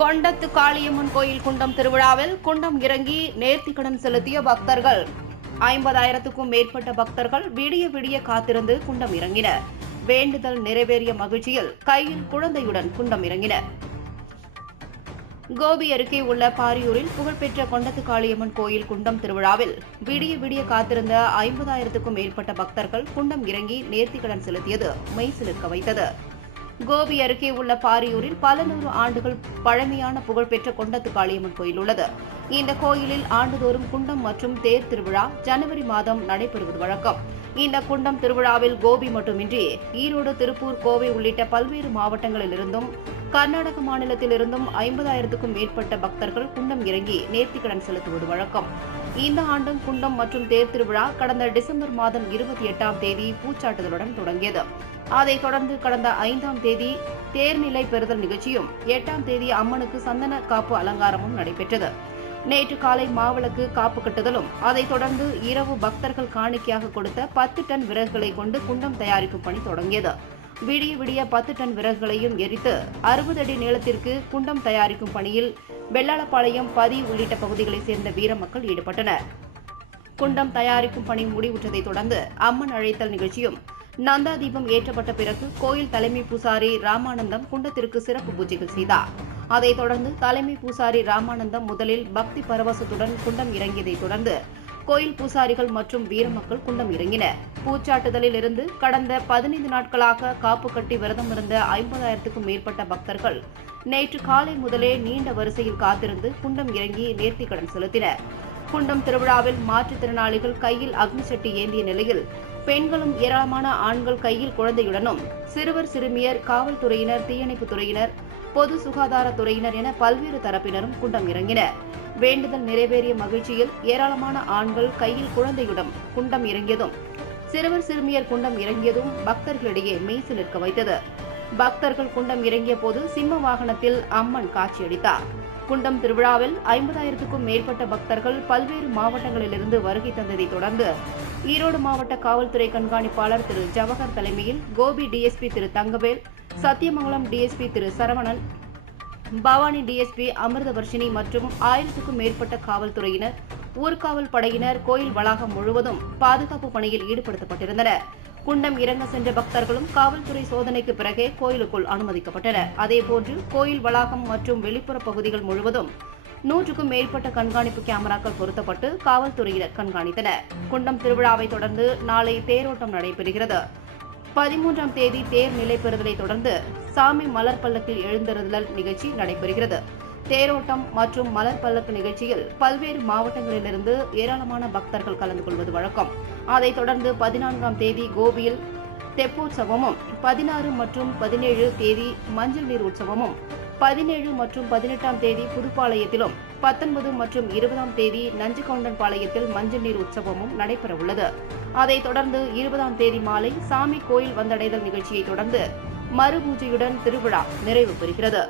கொண்டத்து காளியம்மன் கோயில் குண்டம் திருவிழாவில் குண்டம் இறங்கி நேர்த்திக்கடன் செலுத்திய பக்தர்கள் 50,000க்கும் மேற்பட்ட பக்தர்கள் விடிய விடிய காத்திருந்து குண்டம் இறங்கினர். வேண்டுதல் நிறைவேறிய மகிழ்ச்சியில் கையில் குழந்தையுடன் குண்டம் இறங்கினர். கோபி அருகே உள்ள பாரியூரில் புகழ்பெற்ற கொண்டத்து காளியம்மன் கோயில் குண்டம் திருவிழாவில் விடிய விடிய காத்திருந்த 50,000க்கும் மேற்பட்ட பக்தர்கள் குண்டம் இறங்கி நேர்த்திக்கடன் செலுத்தியது மெய்சிலிர்க்க வைத்தது. கோபி அருகே உள்ள பாரியூரில் பல நூறு ஆண்டுகள் பழமையான புகழ்பெற்ற கொண்டத்து காளியம்மன் கோயில் உள்ளது. இந்த கோயிலில் ஆண்டுதோறும் குண்டம் மற்றும் தேர் திருவிழா ஜனவரி மாதம் நடைபெறுவது வழக்கம். இந்த குண்டம் திருவிழாவில் கோபி மட்டுமின்றி ஈரோடு, திருப்பூர், கோவை உள்ளிட்ட பல்வேறு மாவட்டங்களிலிருந்தும் கர்நாடக மாநிலத்திலிருந்தும் 50,000க்கும் மேற்பட்ட பக்தர்கள் குண்டம் இறங்கி நேர்த்திக்கடன் செலுத்துவது வழக்கம். இந்த ஆண்டும் குண்டம் மற்றும் தேர் திருவிழா கடந்த டிசம்பர் மாதம் 28ஆம் தேதி பூச்சாட்டுதலுடன் தொடங்கியது. அதைத் தொடர்ந்து கடந்த 5ஆம் தேதி தேர்நிலை பெறுதல் நிகழ்ச்சியும் 8ஆம் தேதி அம்மனுக்கு சந்தன காப்பு அலங்காரமும் நடைபெற்றது. நேற்று காலை மாவிளக்கு காப்பு கட்டுதலும், அதைத் தொடர்ந்து இரவு பக்தர்கள் காணிக்கையாக கொடுத்த 10 டன் விறகுகளை கொண்டு குண்டம் தயாரிக்கும் பணி தொடங்கியது. விடிய விடிய 10 டன் விறகுகளையும் எரித்து 60 அடி நீளத்திற்கு குண்டம் தயாரிக்கும் பணியில் வெள்ளாளப்பாளையம், பதி உள்ளிட்ட பகுதிகளைச் சேர்ந்த வீர மக்கள் ஈடுபட்டனர். குண்டம் தயாரிக்கும் பணி முடிவுற்றதைத் தொடர்ந்து அம்மன் அழைத்தல் நிகழ்ச்சியும், நந்தா தீபம் ஏற்றப்பட்ட பிறகு கோயில் தலைமை பூசாரி ராமானந்தம் குண்டத்திற்கு சிறப்பு பூஜைகள் செய்தார். அதைத் தொடர்ந்து தலைமை பூசாரி ராமானந்தம் முதலில் பக்தி பரவசத்துடன் குண்டம் இறங்கியதைத் தொடர்ந்து கோயில் பூசாரிகள் மற்றும் வீரமக்கள் குண்டம் இறங்கினர். பூச்சாட்டுதலில் இருந்து கடந்த 15 நாட்களாக காப்பு கட்டி விரதம் இருந்த 50,000க்கும் மேற்பட்ட பக்தர்கள் நேற்று காலை முதலே நீண்ட வரிசையில் காத்திருந்து குண்டம் இறங்கி நேர்த்திக்கடன் செலுத்தினர். குண்டம் திருவிழாவில் மாற்றுத்திறனாளிகள் கையில் அக்னி சட்டி ஏந்திய நிலையில் பெண்களும் ஏராளமான ஆண்கள் கையில் குழந்தையுடனும் சிறுவர், சிறுமியர், காவல்துறையினர், தீயணைப்புத் துறையினர், பொது சுகாதாரத்துறையினர் என பல்வேறு தரப்பினரும் குண்டம் இறங்கினர். வேண்டுதல் நிறைவேறிய மகிழ்ச்சியில் ஏராளமான ஆண்கள் கையில் குழந்தையுடன் குண்டம் இறங்கியதும், சிறுவர், சிறுமியர் குண்டம் இறங்கியதும் பக்தர்களிடையே மெய்சிலிர்க்க வைத்தது. பக்தர்கள் குண்டம் இறங்கிய போது சிம்ம வாகனத்தில் அம்மன் காட்சியளித்தார். குண்டம் திருவிழாவில் 50,000க்கும் மேற்பட்ட பக்தர்கள் பல்வேறு மாவட்டங்களிலிருந்து வருகை தந்ததைத் தொடர்ந்து ஈரோடு மாவட்ட காவல்துறை கண்காணிப்பாளர் திரு ஜவஹர் தலைமையில் கோபி டிஎஸ்பி திரு தங்கவேல், சத்தியமங்கலம் டிஎஸ்பி திரு சரவணன், பவானி டிஎஸ்பி அமிர்தவர்ஷினி மற்றும் 1000க்கும் மேற்பட்ட காவல்துறையினர், ஊர்காவல் படையினர் கோயில் வளாகம் முழுவதும் பாதுகாப்பு பணியில் ஈடுபடுத்தப்பட்டிருந்தனர். குண்டம் இறங்க சென்ற பக்தர்களும் காவல்துறை சோதனைக்கு பிறகே கோயிலுக்குள் அனுமதிக்கப்பட்டனர். அதேபோன்று கோயில் வளாகம் மற்றும் வெளிப்புற பகுதிகள் முழுவதும் 100க்கும் மேற்பட்ட கண்காணிப்பு கேமராக்கள் பொருத்தப்பட்டு காவல்துறையினர் கண்காணித்தனர். குண்டம் திருவிழாவை தொடர்ந்து நாளை தேரோட்டம் நடைபெறுகிறது. 13ஆம் தேதி தேர் நிலை பெறுதலை தொடர்ந்து சாமி மலர் பல்லக்கில் எழுந்தருளல் நிகழ்ச்சி நடைபெறுகிறது. தேரோட்டம் மற்றும் மலர் பல்லக்கு நிகழ்ச்சியில் பல்வேறு மாவட்டங்களிலிருந்து ஏராளமான பக்தர்கள் கலந்து கொள்வது வழக்கம். அதைத் தொடர்ந்து 14ஆம் தேதி கோபியில் தெப்போற்சவமும், 16 மற்றும் 17 தேதி மஞ்சள் நீர் உற்சவமும், 17 மற்றும் 18ஆம் தேதி புதுப்பாளையத்திலும், 19 மற்றும் 20ஆம் தேதி நஞ்சுகவுண்டன் பாளையத்தில் மஞ்சள் நீர் உற்சவமும் நடைபெறவுள்ளது. அதைத் தொடர்ந்து 20ஆம் தேதி மாலை சாமி கோயில் வந்தடைதல் நிகழ்ச்சியை தொடர்ந்து மறுபூஜையுடன் திருவிழா நிறைவு பெறுகிறது.